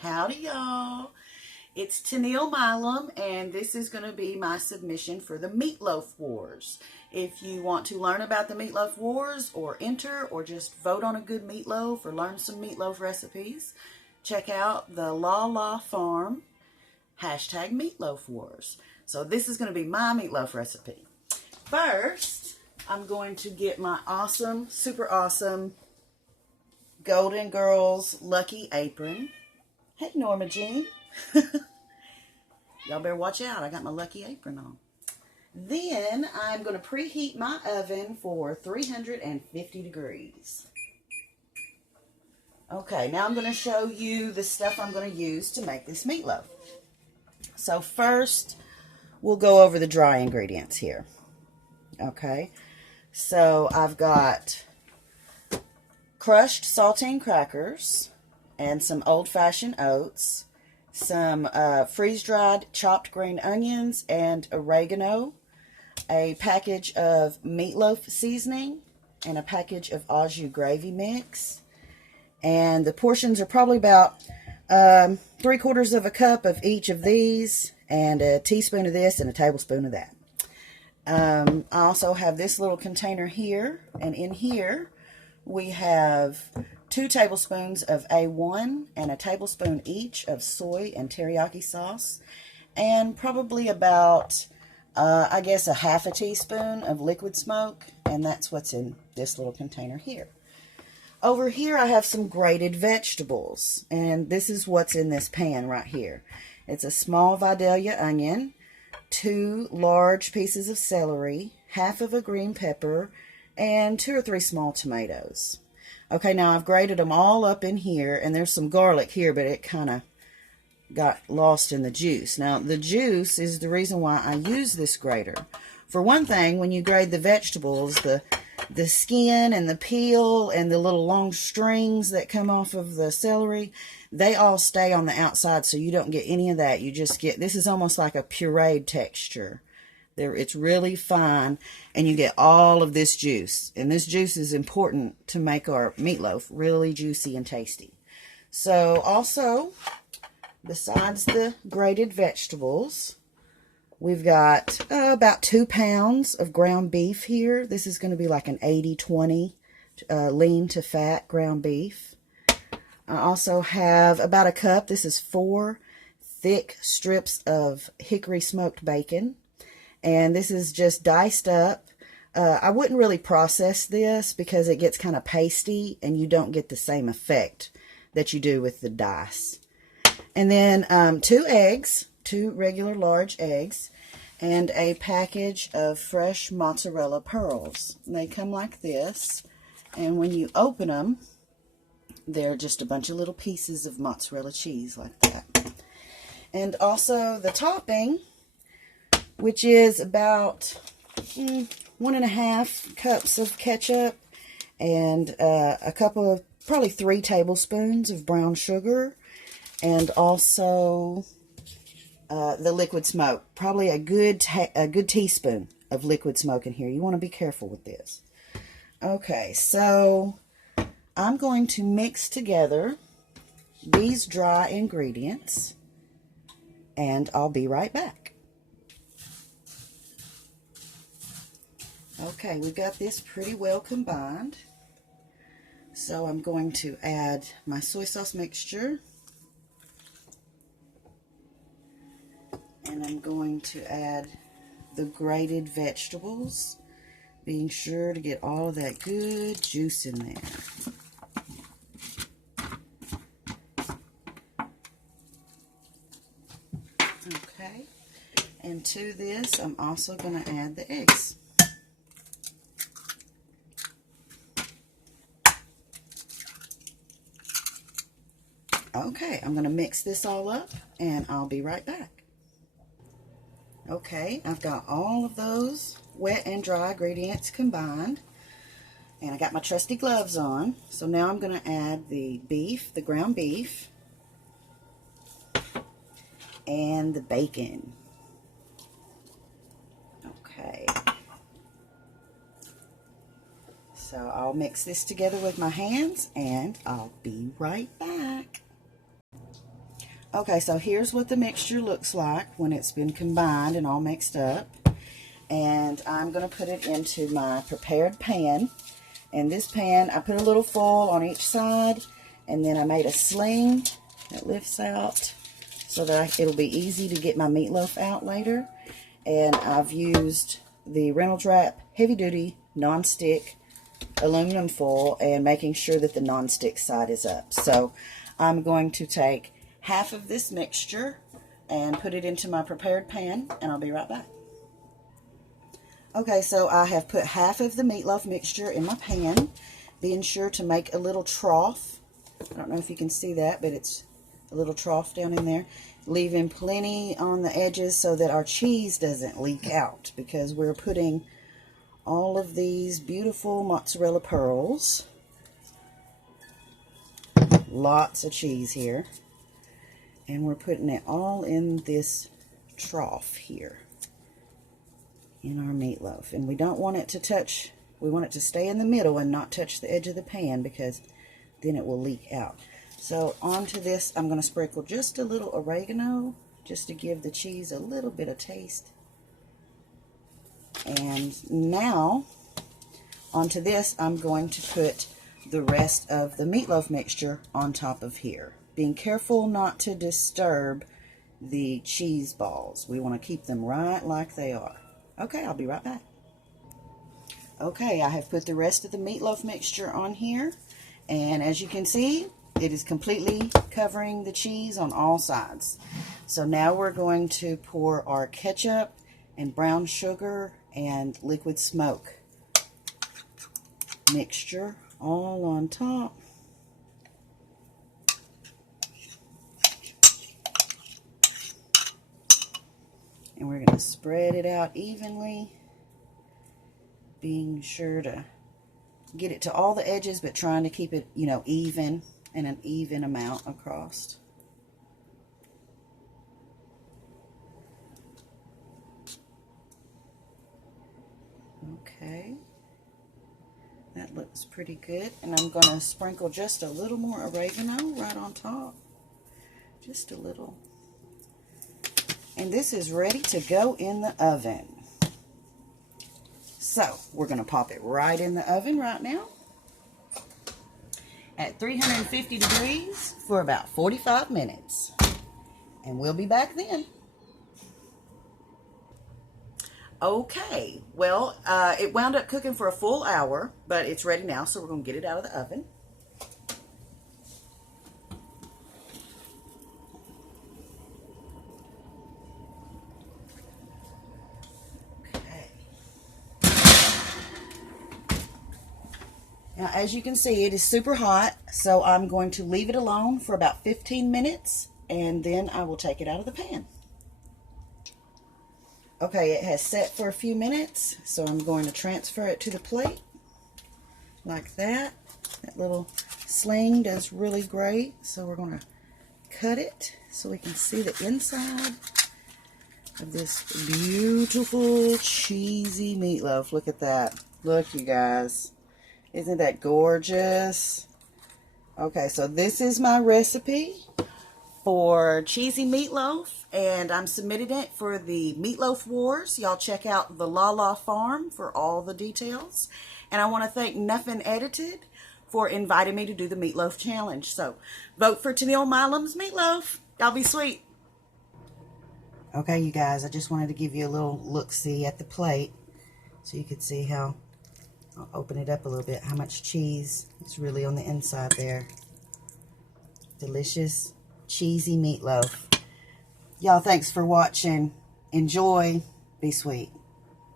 Howdy, y'all. It's Tennielle, and this is going to be my submission for the Meatloaf Wars. If you want to learn about the Meatloaf Wars, or enter, or just vote on a good meatloaf, or learn some meatloaf recipes, check out the LaLa Farm #Meatloaf Wars. So this is going to be my meatloaf recipe. First, I'm going to get my awesome, super awesome Golden Girls Lucky Apron. Hey, Norma Jean. Y'all better watch out. I got my Lucky Apron on. Then I'm going to preheat my oven for 350 degrees. Okay, now I'm going to show you the stuff I'm going to use to make this meatloaf. So first, we'll go over the dry ingredients here. Okay, so I've got crushed saltine crackers and some old-fashioned oats, some freeze-dried chopped green onions and oregano, a package of meatloaf seasoning, and a package of au jus gravy mix. And the portions are probably about 3/4 of a cup of each of these, and a teaspoon of this and a tablespoon of that. I also have this little container here, and in here we have 2 tablespoons of A1 and a tablespoon each of soy and teriyaki sauce, and probably about, I guess, a half a teaspoon of liquid smoke, and that's what's in this little container here. Over here I have some grated vegetables, and this is what's in this pan right here. It's a small Vidalia onion, 2 large pieces of celery, half of a green pepper, and 2 or 3 small tomatoes. Okay, now I've grated them all up in here, and there's some garlic here, but it kind of got lost in the juice. Now, the juice is the reason why I use this grater. For one thing, when you grate the vegetables, the skin and the peel and the little long strings that come off of the celery, they all stay on the outside, so you don't get any of that. You just get, this is almost like a pureed texture. It's really fine, and you get all of this juice. And this juice is important to make our meatloaf really juicy and tasty. So also, besides the grated vegetables, we've got about 2 pounds of ground beef here. This is going to be like an 80-20 lean to fat ground beef. I also have about a cup. This is 4 thick strips of hickory smoked bacon. And this is just diced up. I wouldn't really process this because it gets kind of pasty and you don't get the same effect that you do with the dice. And then 2 eggs, 2 regular large eggs, and a package of fresh mozzarella pearls. And they come like this, and when you open them, they're just a bunch of little pieces of mozzarella cheese like that. And also the topping, which is about 1.5 cups of ketchup and a couple of, probably 3 tablespoons of brown sugar, and also the liquid smoke. Probably a good teaspoon of liquid smoke in here. You want to be careful with this. Okay, so I'm going to mix together these dry ingredients, and I'll be right back. Okay, we've got this pretty well combined. So I'm going to add my soy sauce mixture. And I'm going to add the grated vegetables, being sure to get all of that good juice in there. Okay, and to this I'm also going to add the eggs. Okay, I'm going to mix this all up, and I'll be right back. Okay, I've got all of those wet and dry ingredients combined, and I got my trusty gloves on. So now I'm going to add the beef, the ground beef, and the bacon. Okay. So I'll mix this together with my hands, and I'll be right back. Okay, so here's what the mixture looks like when it's been combined and all mixed up. And I'm going to put it into my prepared pan. And this pan, I put a little foil on each side, and then I made a sling that lifts out so that it'll be easy to get my meatloaf out later. And I've used the Reynolds Wrap Heavy Duty Non-Stick aluminum foil and making sure that the non-stick side is up. So I'm going to take half of this mixture and put it into my prepared pan, and I'll be right back. Okay, so I have put half of the meatloaf mixture in my pan, being sure to make a little trough. I don't know if you can see that, but it's a little trough down in there, leaving plenty on the edges so that our cheese doesn't leak out, because we're putting all of these beautiful mozzarella pearls, lots of cheese here, and we're putting it all in this trough here in our meatloaf. And we don't want it to touch, we want it to stay in the middle and not touch the edge of the pan, because then it will leak out. So onto this, I'm going to sprinkle just a little oregano just to give the cheese a little bit of taste. And now onto this, I'm going to put the rest of the meatloaf mixture on top of here, being careful not to disturb the cheese balls. We want to keep them right like they are. Okay, I'll be right back. Okay, I have put the rest of the meatloaf mixture on here, and as you can see, it is completely covering the cheese on all sides. So now we're going to pour our ketchup and brown sugar and liquid smoke mixture all on top. And we're going to spread it out evenly, being sure to get it to all the edges, but trying to keep it, you know, even and an even amount across. Okay, that looks pretty good. And I'm going to sprinkle just a little more oregano right on top, just a little. And this is ready to go in the oven. So we're going to pop it right in the oven right now at 350 degrees for about 45 minutes. And we'll be back then. Okay, well, it wound up cooking for a full hour, but it's ready now, so we're going to get it out of the oven. Now, as you can see, it is super hot, so I'm going to leave it alone for about 15 minutes, and then I will take it out of the pan. Okay, it has set for a few minutes, so I'm going to transfer it to the plate, like that. That little sling does really great, so we're going to cut it so we can see the inside of this beautiful, cheesy meatloaf. Look at that. Look, you guys. Isn't that gorgeous? Okay, so this is my recipe for cheesy meatloaf, and I'm submitting it for the Meatloaf Wars. Y'all check out the LaLa Farm for all the details. And I want to thank Nuffin Edited for inviting me to do the Meatloaf Challenge. So, vote for Tennielle Milam's Meatloaf. Y'all be sweet. Okay, you guys, I just wanted to give you a little look-see at the plate so you could see how, I'll open it up a little bit, how much cheese is really on the inside there. Delicious, cheesy meatloaf. Y'all, thanks for watching. Enjoy. Be sweet.